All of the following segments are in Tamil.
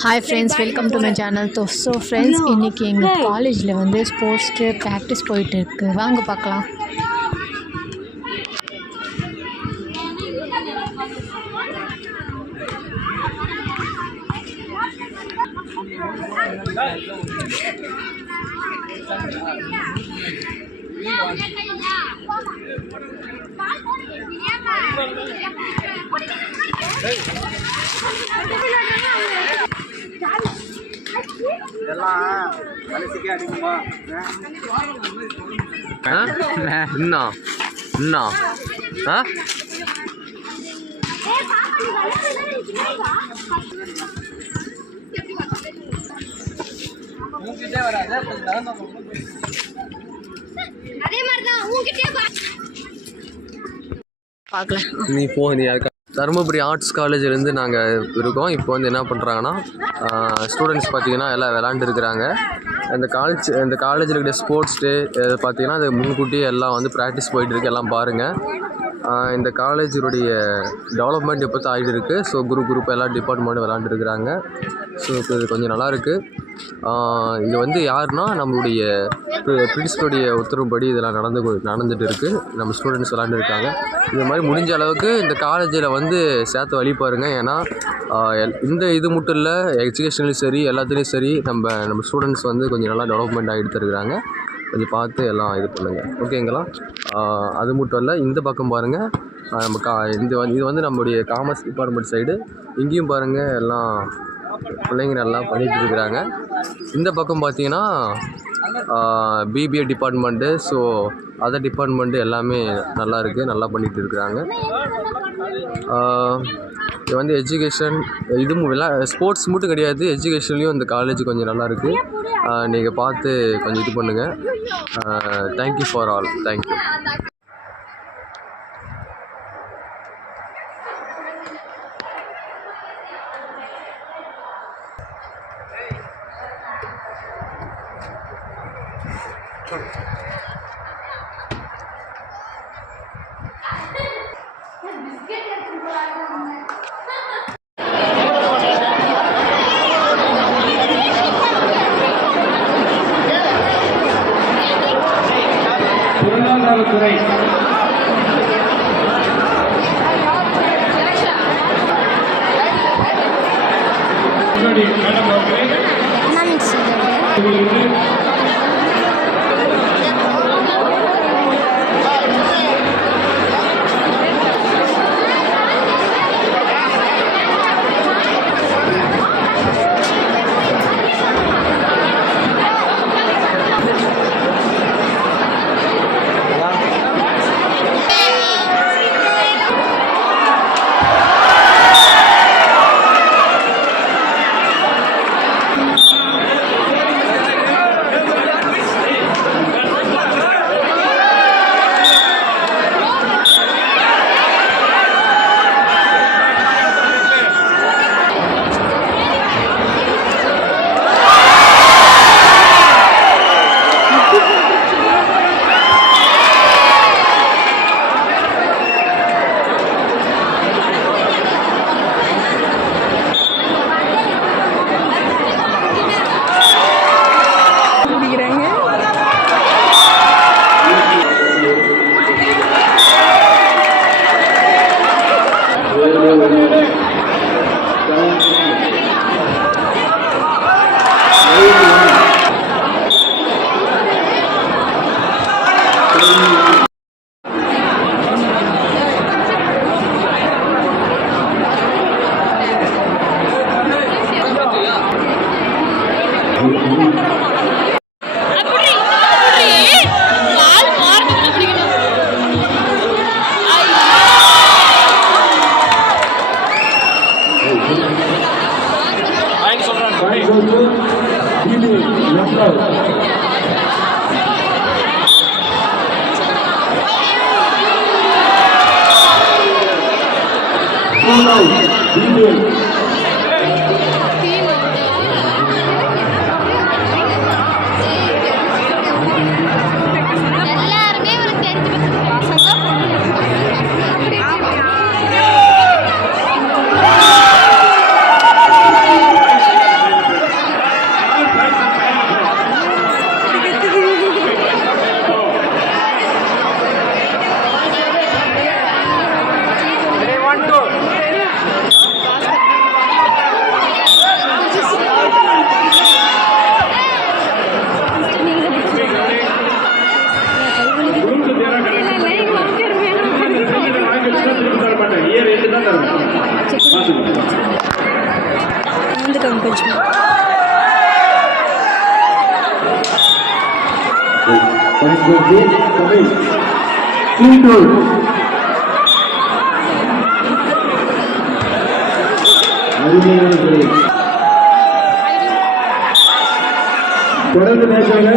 Hi friends, welcome to my channel. So friends, இன்னைக்கு எங்க காலேஜ்ல வந்து ஸ்போர்ட்ஸ் டே பிராக்டிஸ் போயிட்டு இருக்கு. வாங்க பார்க்கலாம். நீ போ. நீ தருமபுரி ஆர்ட்ஸ் காலேஜ்லேருந்து நாங்கள் இருக்கோம். இப்போ வந்து என்ன பண்ணுறாங்கன்னா ஸ்டூடெண்ட்ஸ் பார்த்திங்கன்னா எல்லாம் விளாண்டுருக்குறாங்க. இந்த காலேஜில் இருக்கிற ஸ்போர்ட்ஸ் டே பார்த்திங்கன்னா அது முன்கூட்டியே எல்லாம் வந்து ப்ராக்டிஸ் போயிட்டுருக்கு. எல்லாம் பாருங்கள். இந்த காலேஜுடைய டெவலப்மெண்ட் இப்போ தான் ஆகிட்டு இருக்குது. ஸோ குரூப் எல்லா டிபார்ட்மெண்ட்டும் விளாண்டுருக்குறாங்க. ஸோ இது கொஞ்சம் நல்லாயிருக்கு. இது வந்து யாருன்னா நம்மளுடைய பிரின்சிபலுடைய உத்தரவுப்படி இதெல்லாம் நடந்துகிட்டு இருக்குது. நம்ம ஸ்டூடெண்ட்ஸ் விளாண்டுருக்காங்க. இந்த மாதிரி முடிஞ்ச அளவுக்கு இந்த காலேஜில் வந்து சேர்த்து வழி பாருங்கள். ஏன்னா இந்த இது மட்டும் இல்லை, எஜுகேஷன்லையும் சரி எல்லாத்துலேயும் சரி நம்ம ஸ்டூடெண்ட்ஸ் வந்து கொஞ்சம் நல்லா டெவலப்மெண்ட் ஆகிட்டு இருக்கிறாங்க. கொஞ்சம் பார்த்து எல்லாம் இது பண்ணுங்கள், ஓகேங்களா? அது மட்டும் இல்லை, இந்த பக்கம் பாருங்கள். நம்ம இது வந்து நம்மளுடைய காமர்ஸ் டிபார்ட்மெண்ட் சைடு. இங்கேயும் பாருங்கள், எல்லாம் பிள்ளைங்க நல்லா பண்ணிகிட்டு இருக்கிறாங்க. இந்த பக்கம் பார்த்தீங்கன்னா BBA department, so other department எல்லாமே நல்லா இருக்குது, நல்லா பண்ணிகிட்டு இருக்கிறாங்க. இது வந்து எஜுகேஷன் ஸ்போர்ட்ஸ் மட்டும் கிடையாது, எஜுகேஷன்லேயும் இந்த காலேஜ் கொஞ்சம் நல்லா இருக்குது. நீங்கள் பார்த்து கொஞ்சம் இது பண்ணுங்கள். Thank you for all. தேங்க்யூ. பொருளாதாரத்துறை மேடம் அவர்களே என்கரேஜ் பண்ணுவோம். தொடர்ந்து மேட்சாக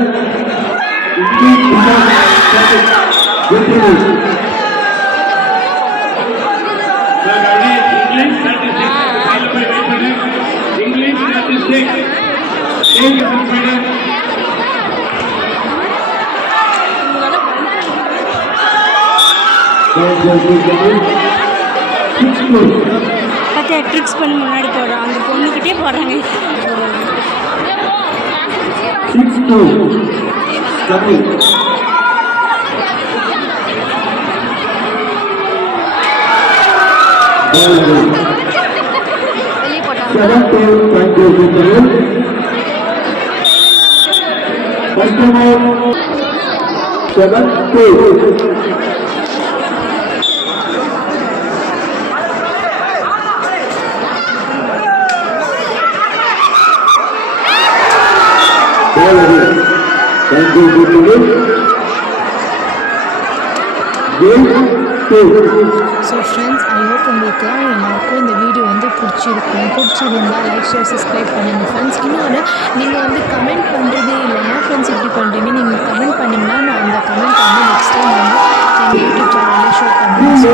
பார்த்தா ட்ரிக்ஸ் பண்ணி முன்னாடி போடுறோம். அந்த பொண்ணுக்கிட்டே போடுறாங்க. 6-2 தமிழ் வெளியே போட்டாங்க. 7-2 first over 7-2 so friends, I hope உங்களுக்கு எல்லாருக்கும் இந்த வீடியோ வந்து பிடிச்சிருந்தா லைக் ஷேர் சப்ஸ்கிரைப் பண்ணுங்கள் ஃப்ரெண்ட்ஸ். இன்னொன்று, நீங்கள் வந்து கமெண்ட் பண்ணுறது இல்லை, ஏன் ஃப்ரெண்ட்ஸ் இப்படி பண்ணுறீங்க, நீங்கள் கமெண்ட் பண்ணிங்கன்னா நான் அந்த கமெண்ட் வந்து நெக்ஸ்ட் டைம் வந்து எங்கள் யூடியூப் சேனலில் ஷோ பண்ணுவேன். ஸோ